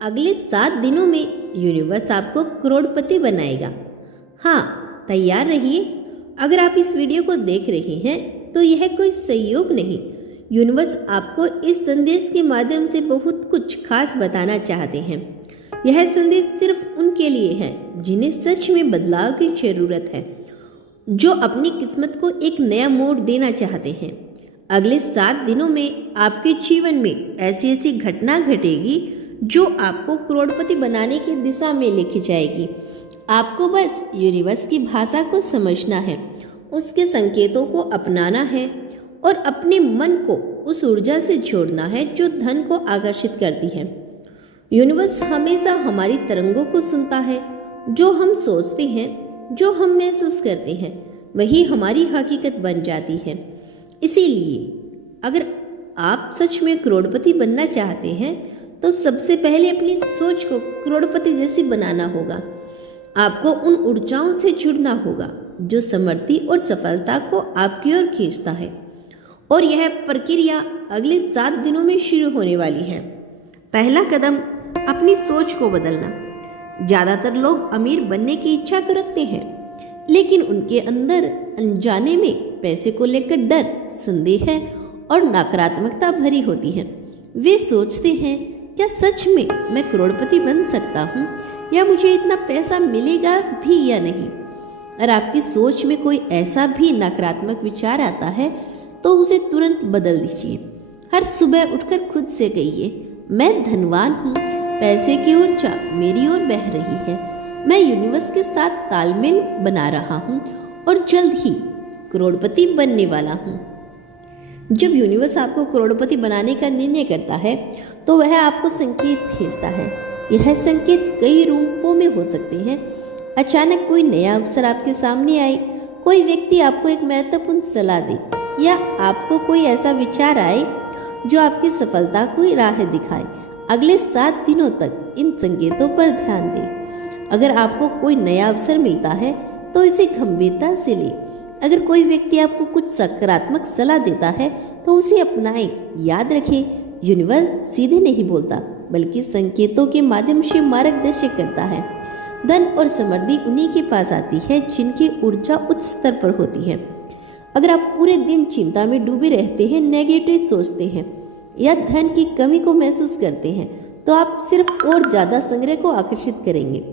अगले 7 दिनों में यूनिवर्स आपको करोड़पति बनाएगा। हाँ, तैयार रहिए। अगर आप इस वीडियो को देख रहे हैं तो यह कोई संयोग नहीं, यूनिवर्स आपको इस संदेश के माध्यम से बहुत कुछ खास बताना चाहते हैं। यह संदेश सिर्फ उनके लिए है जिन्हें सच में बदलाव की जरूरत है, जो अपनी किस्मत को एक नया मोड़ देना चाहते हैं। अगले 7 दिनों में आपके जीवन में ऐसी ऐसी घटना घटेगी जो आपको करोड़पति बनाने की दिशा में लेके जाएगी। आपको बस यूनिवर्स की भाषा को समझना है, उसके संकेतों को अपनाना है और अपने मन को उस ऊर्जा से जोड़ना है जो धन को आकर्षित करती है। यूनिवर्स हमेशा हमारी तरंगों को सुनता है। जो हम सोचते हैं, जो हम महसूस करते हैं, वही हमारी हकीकत बन जाती है। इसीलिए अगर आप सच में करोड़पति बनना चाहते हैं तो सबसे पहले अपनी सोच को करोड़पति जैसी बनाना होगा। आपको उन ऊर्जाओं से जुड़ना होगा जो समृद्धि और सफलता को आपकी ओर खींचता है। और यह प्रक्रिया अगले 7 दिनों में शुरू होने वाली है। पहला कदम, अपनी सोच को बदलना। ज़्यादातर लोग अमीर बनने की इच्छा तो रखते हैं, लेकिन उनके अंदर अनजाने में पैसे को लेकर डर, संदेह और नकारात्मकता भरी होती है। वे सोचते हैं, क्या सच में मैं करोड़पति बन सकता हूँ, या मुझे इतना पैसा मिलेगा भी या नहीं। अगर आपकी सोच में कोई ऐसा भी नकारात्मक विचार आता है तो उसे तुरंत बदल दीजिए। हर सुबह उठकर खुद से कहिए, मैं धनवान हूँ, पैसे की ऊर्जा मेरी ओर बह रही है, मैं यूनिवर्स के साथ तालमेल बना रहा हूँ और जल्द ही करोड़पति बनने वाला हूँ। जब यूनिवर्स आपको करोड़पति बनाने का निर्णय करता है तो वह आपको संकेत भेजता है। यह संकेत कई रूपों में हो सकते हैं। अचानक कोई नया अवसर आपके सामने आए, कोई व्यक्ति आपको एक महत्वपूर्ण सलाह दे, या आपको कोई ऐसा विचार आए जो आपकी सफलता को राह दिखाए। अगले 7 दिनों तक इन संकेतों पर ध्यान दें। अगर आपको कोई नया अवसर मिलता है तो इसे गंभीरता से लें। अगर कोई व्यक्ति आपको कुछ सकारात्मक सलाह देता है तो उसे अपनाएं। याद रखें, यूनिवर्स सीधे नहीं बोलता, बल्कि संकेतों के माध्यम से मार्गदर्शन करता है। धन और समृद्धि उन्हीं के पास आती है जिनकी ऊर्जा उच्च स्तर पर होती है। अगर आप पूरे दिन चिंता में डूबे रहते हैं, नेगेटिव सोचते हैं या धन की कमी को महसूस करते हैं, तो आप सिर्फ और ज़्यादा संग्रह को आकर्षित करेंगे।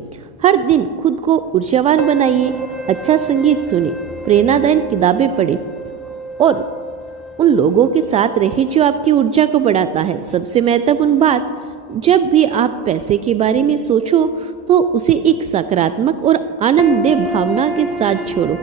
हर दिन खुद को ऊर्जावान बनाइए, अच्छा संगीत सुने, प्रेरणादायक किताबें पढ़ें और उन लोगों के साथ रहे जो आपकी ऊर्जा को बढ़ाता है। सबसे महत्वपूर्ण बात, जब भी आप पैसे के बारे में सोचो तो उसे एक सकारात्मक और आनंददेय भावना के साथ छोड़ो।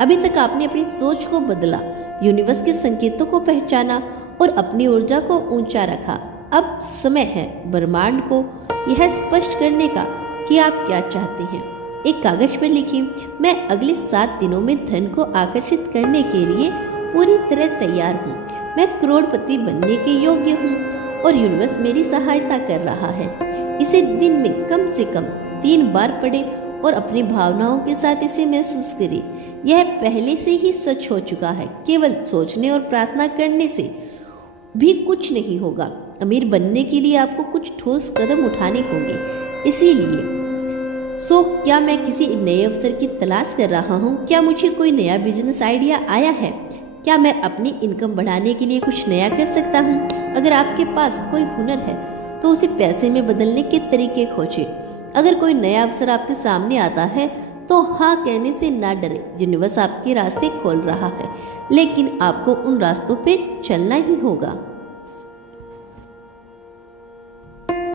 अभी तक आपने अपनी सोच को बदला, यूनिवर्स के संकेतों को पहचाना और अपनी ऊर्जा को ऊंचा रखा। अब समय है ब्रह्मांड को यह स्पष्ट करने का कि आप क्या चाहते हैं। एक कागज पर लिखिए, मैं अगले 7 दिनों में धन को आकर्षित करने के लिए पूरी तरह तैयार हूँ। मैं करोड़पति बनने के योग्य हूँ और यूनिवर्स मेरी सहायता कर रहा है। इसे दिन में कम से कम 3 बार पढ़ें और अपनी भावनाओं के साथ इसे महसूस करें। यह पहले से ही सच हो चुका है। केवल सोचने और प्रार्थना करने से भी कुछ नहीं होगा। अमीर बनने के लिए आपको कुछ ठोस कदम उठाने होंगे। इसीलिए क्या मैं किसी नए अवसर की तलाश कर रहा हूँ? क्या मुझे कोई नया बिजनेस आइडिया आया है? क्या मैं अपनी इनकम बढ़ाने के लिए कुछ नया कर सकता हूँ? अगर आपके पास कोई हुनर है तो उसे पैसे में बदलने के तरीके खोजें। अगर कोई नया अवसर आपके सामने आता है तो हाँ कहने से ना डरे। यूनिवर्स आपके रास्ते खोल रहा है, लेकिन आपको उन रास्तों पे चलना ही होगा।